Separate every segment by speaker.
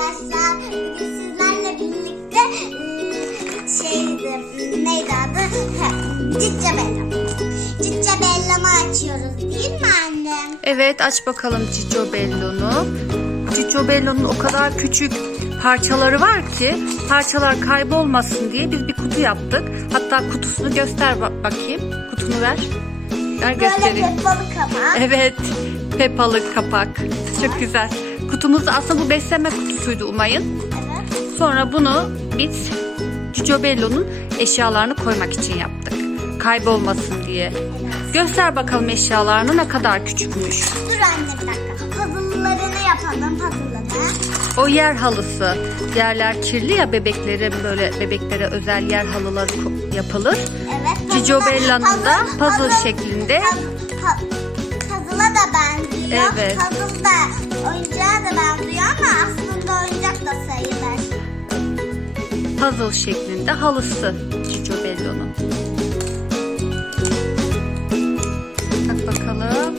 Speaker 1: arkadaşlar. Bugün sizlerle birlikte ıı, şeydi neydi adı? Ha, Cicca Bella. Cicca Bella'mı açıyoruz değil mi annem?
Speaker 2: Evet aç bakalım Cicio Bello'nu. Cicio Bello'nun o kadar küçük parçaları var ki parçalar kaybolmasın diye biz bir kutu yaptık. Hatta kutusunu göster ba- bakayım. Kutunu ver. Ver Böyle göstereyim.
Speaker 1: peppalı kapak. Evet.
Speaker 2: Pepalı kapak. Çok güzel. Kutumuz aslında bu besleme kutusuydu Umay'ın. Evet. Sonra bunu biz Cicio Bello'nun eşyalarını koymak için yaptık. Kaybolmasın diye. Göster bakalım eşyalarını ne kadar küçükmüş.
Speaker 1: Dur anne bir dakika. Puzzle'larını yapalım puzzle'ını.
Speaker 2: O yer halısı. Yerler kirli ya bebeklere böyle bebeklere özel yer halıları yapılır. Evet. Bella'nın da puzzle puzzle- şeklinde. Puz-
Speaker 1: pu- Puzzle'a da benziyor. Evet. Puzzle da oyuncağa da benziyor ama aslında oyuncak da sayılır.
Speaker 2: Puzzle şeklinde halısı Cicio Bello'nun. Bak bakalım.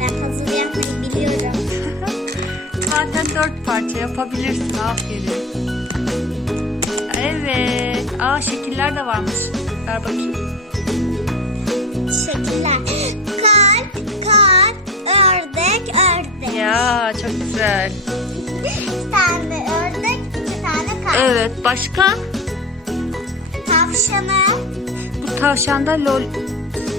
Speaker 2: Ben puzzle yapmayı biliyorum. Zaten dört parça yapabilirsin. Aferin. Evet. Aa şekiller de varmış. Ver bakayım. Şekiller.
Speaker 1: Kalp, kalp, ördek, ördek. Ya çok güzel. İki tane ördek, iki tane kalp. Evet. Başka? Tavşanı.
Speaker 2: Bu tavşan da LOL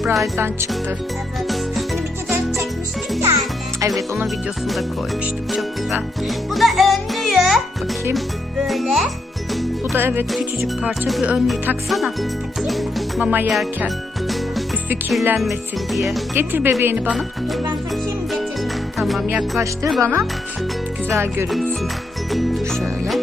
Speaker 2: Bride'dan çıktı. Evet. Hani bir kere çekmiştik ya anne. Evet onun videosunu da koymuştuk. Çok güzel. Bu da önlüğü. Bakayım. Böyle. Bu da evet küçücük parça bir önlüğü. Taksana. Bakayım mı? Mama yerken. Üstü kirlenmesin diye. Getir bebeğini bana. Dur ben takayım. Tamam yaklaştır bana. Güzel görünsün. Şöyle.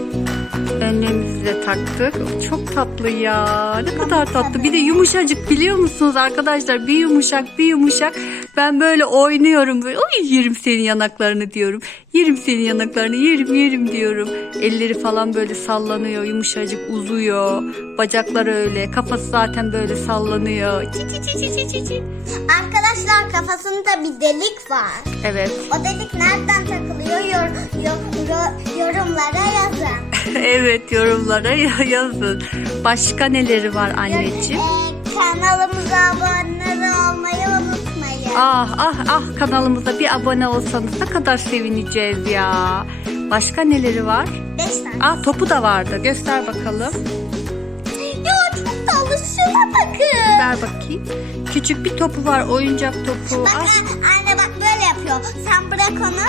Speaker 2: Önlüğümüzü de taktık. Çok tatlı ya. Ne kadar tatlı. Bir de yumuşacık biliyor musunuz arkadaşlar? Bir yumuşak bir yumuşak. Ben böyle oynuyorum. Böyle, Oy yerim senin yanaklarını diyorum. Yerim senin yanaklarını yerim yerim diyorum. Elleri falan böyle sallanıyor. Yumuşacık uzuyor. Bacakları öyle. Kafası zaten böyle sallanıyor. Çi
Speaker 1: çi çi. Arkadaşlar kafasında bir delik var. Evet. O delik nereden takılıyor yor, yor- yor- yorumlara yazın.
Speaker 2: evet yorumlara ya- yazın. Başka neleri var anneciğim?
Speaker 1: Ee, kanalımıza abone olmayı unutmayın.
Speaker 2: Ah ah ah kanalımıza bir abone olsanız ne kadar sevineceğiz ya. Başka neleri var? Beş tane. Ah topu da vardı. Göster bakalım.
Speaker 1: Şuna bakın. Ver
Speaker 2: bakayım. Küçük bir topu var. Oyuncak
Speaker 1: topu. Bak Ah, a- anne bak böyle yapıyor. Sen bırak onu.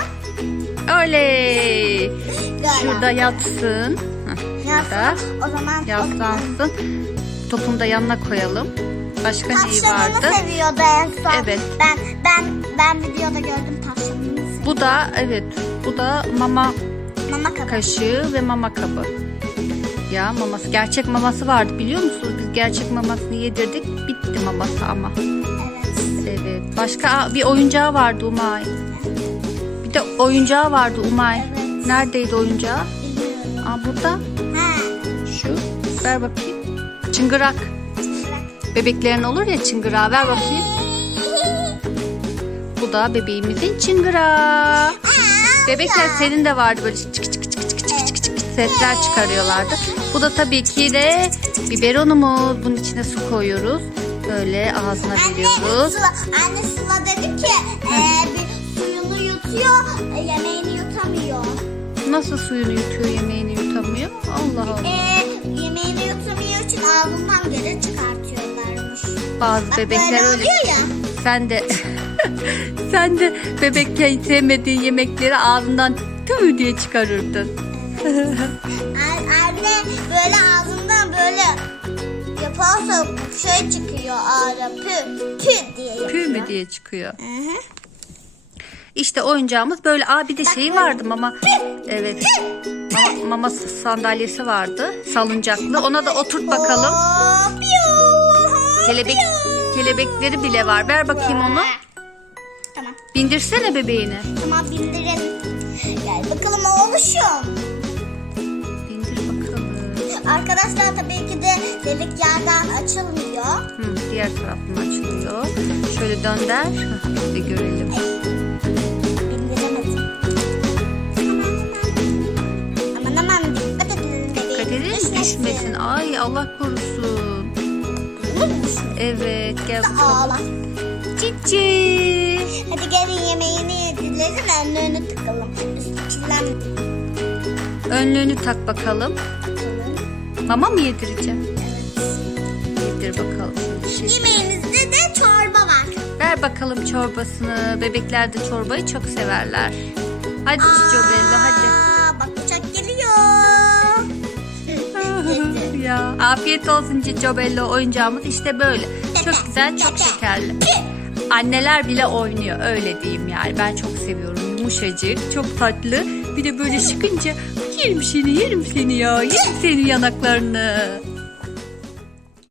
Speaker 1: oley. Şurada yatsın. Şurada Yatsın. O zaman yaslansın.
Speaker 2: Topunu da yanına koyalım. Başka neyi Tavşanını vardı? seviyordu en son. Evet. Ben ben ben videoda gördüm tavşanını. Bu da evet. Bu da mama Mama kapı. kaşığı ve mama kabı. Ya maması gerçek maması vardı biliyor musunuz? Biz gerçek mamasını yedirdik. Bitti maması ama. Evet. Evet. Başka bir oyuncağı vardı Umay. Bir de oyuncağı vardı Umay. Evet. Neredeydi oyuncağı? Biliyorum. Aa burada. Ha. Şu. Ver bakayım. Çıngırak. Bebeklerin olur ya çıngırağı. Ver bakayım. Bu da bebeğimizin çıngırağı. Bebekler senin de vardı böyle çık çık sesler çıkarıyorlardı. Bu da tabii ki de biberonumuz. Bunun içine su koyuyoruz. Böyle ağzına Anne veriyoruz. Sıla,
Speaker 1: anne Sıla dedi ki e, bir suyunu yutuyor, e, yemeğini yutamıyor.
Speaker 2: Nasıl suyunu yutuyor yemeğini
Speaker 1: yutamıyor? Allah Allah. E, yemeğini yutamıyor için ağzından geri çıkartıyorlarmış.
Speaker 2: Bazı Bak bebekler öyle. ya. Sen de sen de bebekken sevmediğin yemekleri ağzından tüy diye çıkarırdın. An-
Speaker 1: Anne böyle ağzından böyle yaparsa şey çıkıyor ağrı pü pü diye yapıyor. Püy mü
Speaker 2: diye çıkıyor. Hı hı. İşte oyuncağımız böyle. Aa bir de şey vardı mama. Evet. Mama, mama sandalyesi vardı. Salıncaklı. Ona da oturt bakalım. Kelebek kelebekleri bile var. Ver bakayım onu. Tamam. Bindirsene bebeğini.
Speaker 1: Tamam bindirelim. Gel bakalım oğluşum. Arkadaşlar tabii ki de delik yerden açılmıyor. Hı, diğer
Speaker 2: taraftan açılıyor.
Speaker 1: Şöyle dönder.
Speaker 2: Bir görelim. Bildiremedim. Aman aman dikkat edin düşmesin. Ay Allah
Speaker 1: korusun. Evet gel Ağla. Cici. Hadi gelin yemeğini yedilerin önlüğünü takalım. Üstü.
Speaker 2: Önlüğünü tak bakalım. Mama mı yedireceğim? Yedir bakalım. Şey, Yemeğimizde de çorba var. ver bakalım çorbasını. Bebekler de çorbayı çok severler. Hadi Cici
Speaker 1: Bello hadi.
Speaker 2: Aa, Bak uçak geliyor. Ya. Afiyet olsun Cici Bello. Oyuncağımız işte böyle. Çok güzel, çok şekerli. Anneler bile oynuyor öyle diyeyim yani. Ben çok seviyorum. Yumuşacık, çok tatlı. Bir de böyle çıkınca yerim seni, yerim seni ya. Yerim senin yanaklarını.